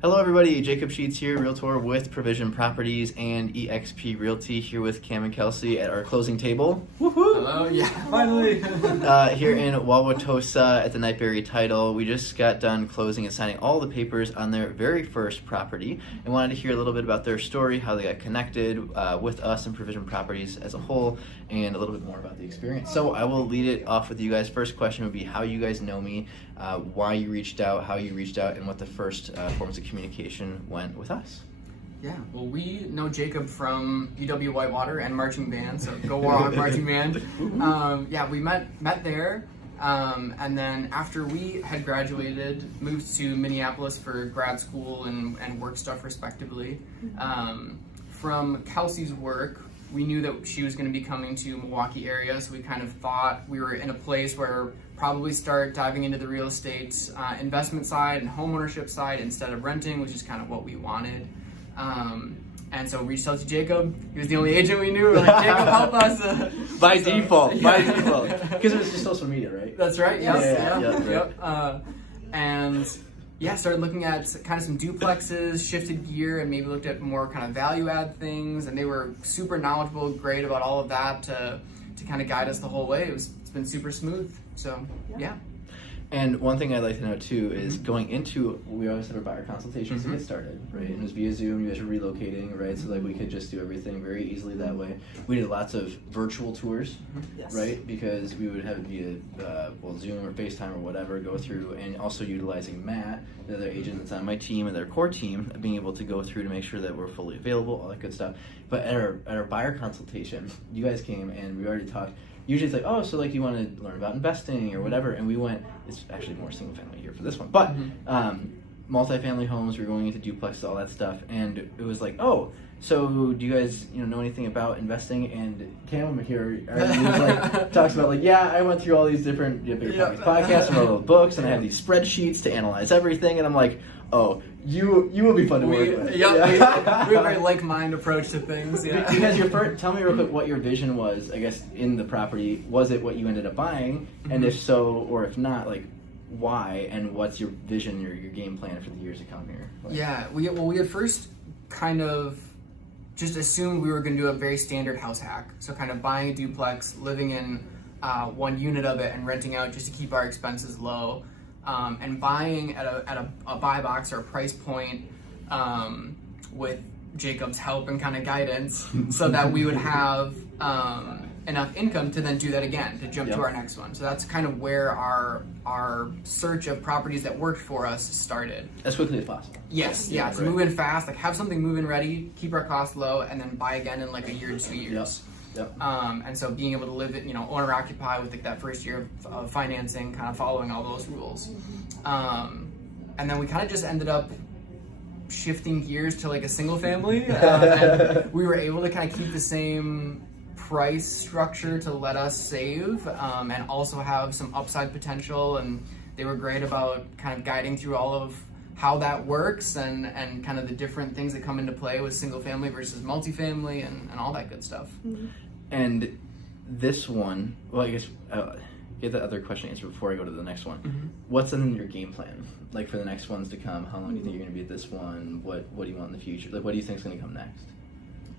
Hello everybody, Jacob Sheets here, Realtor with Provision Properties and eXp Realty, here with Cam and Kelsey at our closing table. Woohoo! Hello, yeah, finally. Here in Wauwatosa at the Nightberry title. We just got done closing and signing all the papers on their very first property and wanted to hear a little bit about their story, how they got connected with us and Provision Properties as a whole, and a little bit more about the experience. So I will lead it off with you guys. First question would be how you guys know me, why you reached out, how you reached out, and what the first forms of communication went with us. Yeah, well, we know Jacob from UW Whitewater and marching band, so go Warhawk marching band. We met there, and then after we had graduated, moved to Minneapolis for grad school and work stuff respectively. From Kelsey's work, we knew that she was going to be coming to Milwaukee area, so we kind of thought we were in a place where probably start diving into the real estate investment side and homeownership side instead of renting, which is kind of what we wanted. And so we reached out to Jacob. He was the only agent we knew. We're like, Jacob, help us. By default, because it was just social media, right? That's right. Yes. Yeah. And started looking at kind of some duplexes, shifted gear, and maybe looked at more kind of value add things. And they were super knowledgeable, great about all of that to kind of guide us the whole way. It's been super smooth. So yeah. And one thing I'd like to know too is going into, we always have our buyer consultations to get started, right? And it was via Zoom, you guys are relocating, right? So like we could just do everything very easily that way. We did lots of virtual tours, right? Because we would have it via Zoom or FaceTime or whatever, go through, and also utilizing Matt, the other agent that's on my team and their core team, being able to go through to make sure that we're fully available, all that good stuff. But at our buyer consultation, you guys came and we already talked. Usually it's like, oh, so like you want to learn about investing or whatever, and we went, it's actually more single family here for this one, but multifamily homes, we were going into duplexes, all that stuff, and it was like, oh, so do you guys know anything about investing? And Cam here talks about like, yeah, I went through all these different podcasts and wrote little books, and I have these spreadsheets to analyze everything, and I'm like, oh, you will be fun to work with. We have a very like-mind approach to things. Yeah. Because tell me real quick what your vision was, I guess, in the property. Was it what you ended up buying? And if so, or if not, like, why? And what's your vision, your game plan for the years to come here? We had first kind of just assumed we were going to do a very standard house hack. So kind of buying a duplex, living in one unit of it, and renting out just to keep our expenses low. And buying at a buy box or a price point with Jacob's help and kind of guidance so that we would have enough income to then do that again, to jump to our next one. So that's kind of where our search of properties that worked for us started. As quickly as possible. Yes, to move in fast, like have something move in ready, keep our costs low, and then buy again in like a year to 2 years. And so being able to live it, owner occupy with like that first year of financing, kind of following all those rules. And then we kind of just ended up shifting gears to like a single family. And we were able to kind of keep the same price structure to let us save and also have some upside potential. And they were great about kind of guiding through all of how that works and kind of the different things that come into play with single family versus multifamily and all that good stuff. And this one, well, I guess get the other question answered before I go to the next one. What's in your game plan, like for the next ones to come? How long do you think you're going to be at this one? What do you want in the future? Like, what do you think is going to come next?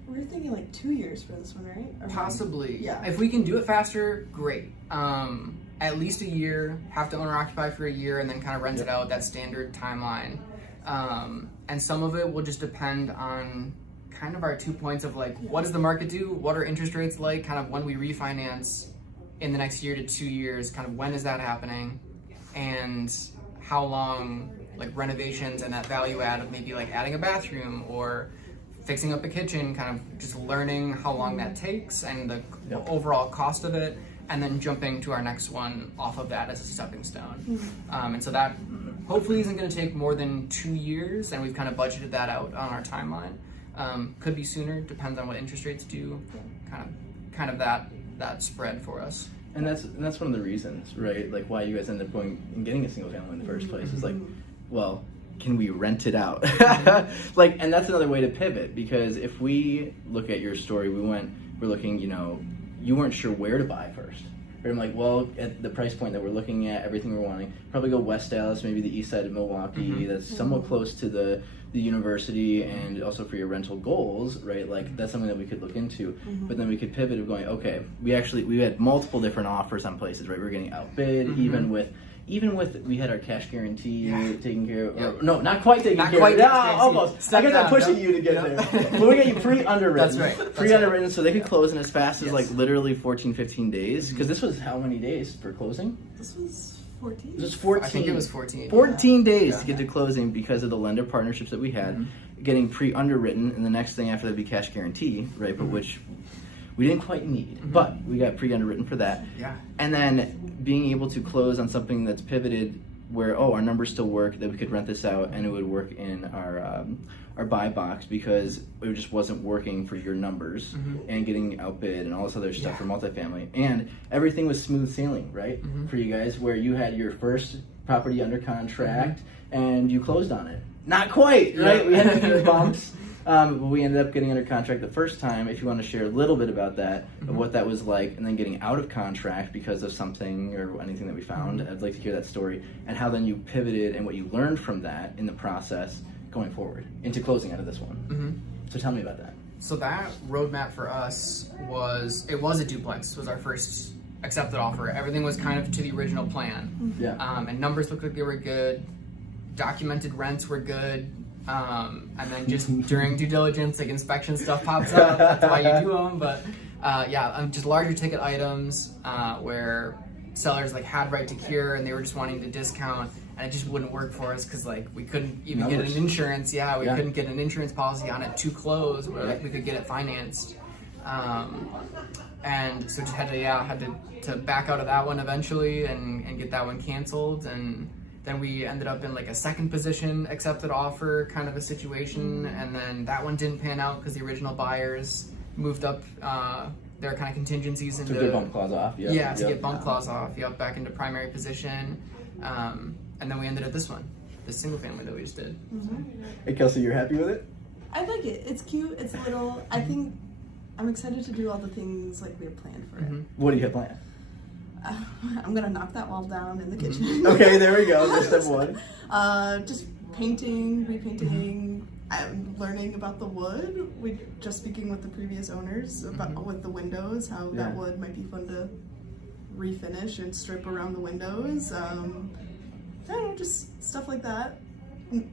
We're thinking like 2 years for this one, right? Or possibly. Yeah. If we can do it faster, great. At least a year, have to owner occupy for a year, and then kind of rent it out, that standard timeline. And some of it will just depend on kind of our 2 points of like, what does the market do? What are interest rates like? Kind of when we refinance in the next year to 2 years, kind of when is that happening? And how long, like renovations and that value add of maybe like adding a bathroom or fixing up a kitchen, kind of just learning how long that takes and the overall cost of it. And then jumping to our next one off of that as a stepping stone. And so that hopefully isn't going to take more than 2 years, and we've kind of budgeted that out on our timeline. Could be sooner, depends on what interest rates do, kind of that spread for us. And that's one of the reasons, right? Like why you guys ended up going and getting a single family in the first place is like, well, can we rent it out? And that's another way to pivot, because if we look at your story, we're looking, you weren't sure where to buy first, But I'm like, well, at the price point that we're looking at, everything we're wanting, probably go West Dallas, maybe the east side of Milwaukee. That's somewhat close to the university, and also for your rental goals, right? Like that's something that we could look into. But then we could pivot of going, okay, we had multiple different offers on places, right? We were getting outbid, even with we had our cash guarantee taken care of. Or, no, not quite taken care of. Yeah, almost. I guess I'm pushing you to get there. But we got you pre-underwritten. That's right. Pre-underwritten, so they could close in as fast as like literally 14, 15 days. Because this was how many days for closing? This was 14. It was 14. I think it was 14. 14 days to get to closing because of the lender partnerships that we had, getting pre-underwritten, and the next thing after that would be cash guarantee, right? But which we didn't quite need, but we got pre-underwritten for that. Yeah. And then being able to close on something that's pivoted where, our numbers still work, that we could rent this out and it would work in our buy box because it just wasn't working for your numbers and getting outbid and all this other stuff for multifamily. And everything was smooth sailing, right? For you guys, where you had your first property under contract and you closed on it. Not quite, right? We had a few bumps. But we ended up getting under contract the first time. If you want to share a little bit about that, of what that was like, and then getting out of contract because of something or anything that we found, I'd like to hear that story, and how then you pivoted and what you learned from that in the process going forward into closing out of this one. So tell me about that. So that roadmap for us was a duplex. Was our first accepted offer. Everything was kind of to the original plan. And numbers looked like they were good. Documented rents were good. And then just during due diligence, like inspection stuff pops up. That's why you do them. But just larger ticket items where sellers like had right to cure and they were just wanting to discount, and it just wouldn't work for us because like we couldn't even get an insurance. We couldn't get an insurance policy on it to close, where like we could get it financed. And so just had to back out of that one eventually and get that one canceled. And then we ended up in like a second position accepted offer kind of a situation, and then that one didn't pan out because the original buyers moved up their kind of contingencies into to get bump clause off. Get bump clause off. Back into primary position, and then we ended at this one, this single family that we just did. Hey Kelsey, you're happy with it? I like it. It's cute. It's little. I think I'm excited to do all the things like we have planned for it. What do you have planned? I'm gonna knock that wall down in the kitchen. Okay, there we go. That's step one. Just painting, repainting. I'm learning about the wood. We just speaking with the previous owners about with the windows, how that wood might be fun to refinish and strip around the windows. I don't know, just stuff like that.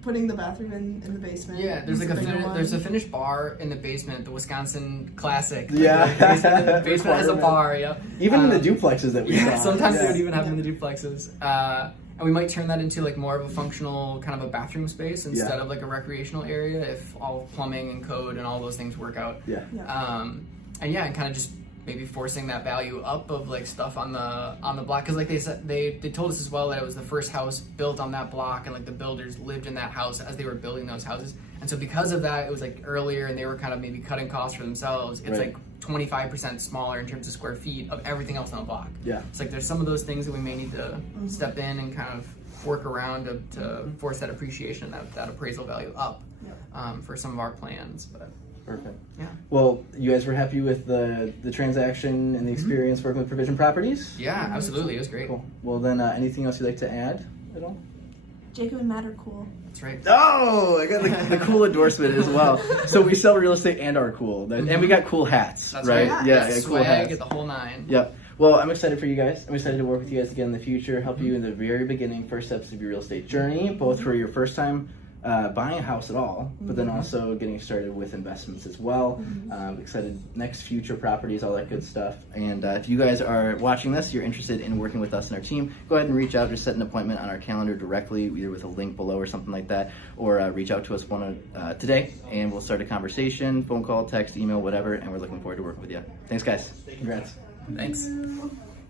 Putting the bathroom in the basement. Yeah, there's like there's a finished bar in the basement, the Wisconsin classic. Yeah, the basement has a bar. Even in the duplexes that we saw. Sometimes they would even have them in the duplexes. And we might turn that into like more of a functional kind of a bathroom space instead of like a recreational area if all plumbing and code and all those things work out. And kind of just maybe forcing that value up of like stuff on the block, because like they said, they told us as well that it was the first house built on that block, and like the builders lived in that house as they were building those houses, and so because of that it was like earlier and they were kind of maybe cutting costs for themselves. It's like 25% smaller in terms of square feet of everything else on the block. It's like there's some of those things that we may need to step in and kind of work around to force that appreciation, that appraisal value up for some of our plans. But perfect. Yeah. Well, you guys were happy with the transaction and the experience working with Provision Properties? Yeah, absolutely. It was great. Cool. Well, then anything else you'd like to add at all? Jacob and Matt are cool. That's right. Oh, I got the cool endorsement as well. So we sell real estate and are cool. And we got cool hats. That's right. Yeah, swag, cool hats. Get the whole nine. Yep. Well, I'm excited for you guys. I'm excited to work with you guys again in the future, help you in the very beginning, first steps of your real estate journey, both for your first time buying a house at all, but then also getting started with investments as well. Excited next future properties, all that good stuff. And if you guys are watching this, you're interested in working with us and our team, go ahead and reach out, just set an appointment on our calendar directly, either with a link below or something like that, or reach out to us today, and we'll start a conversation, phone call, text, email, whatever, and we're looking forward to working with you. Thanks, guys. Congrats. Thanks.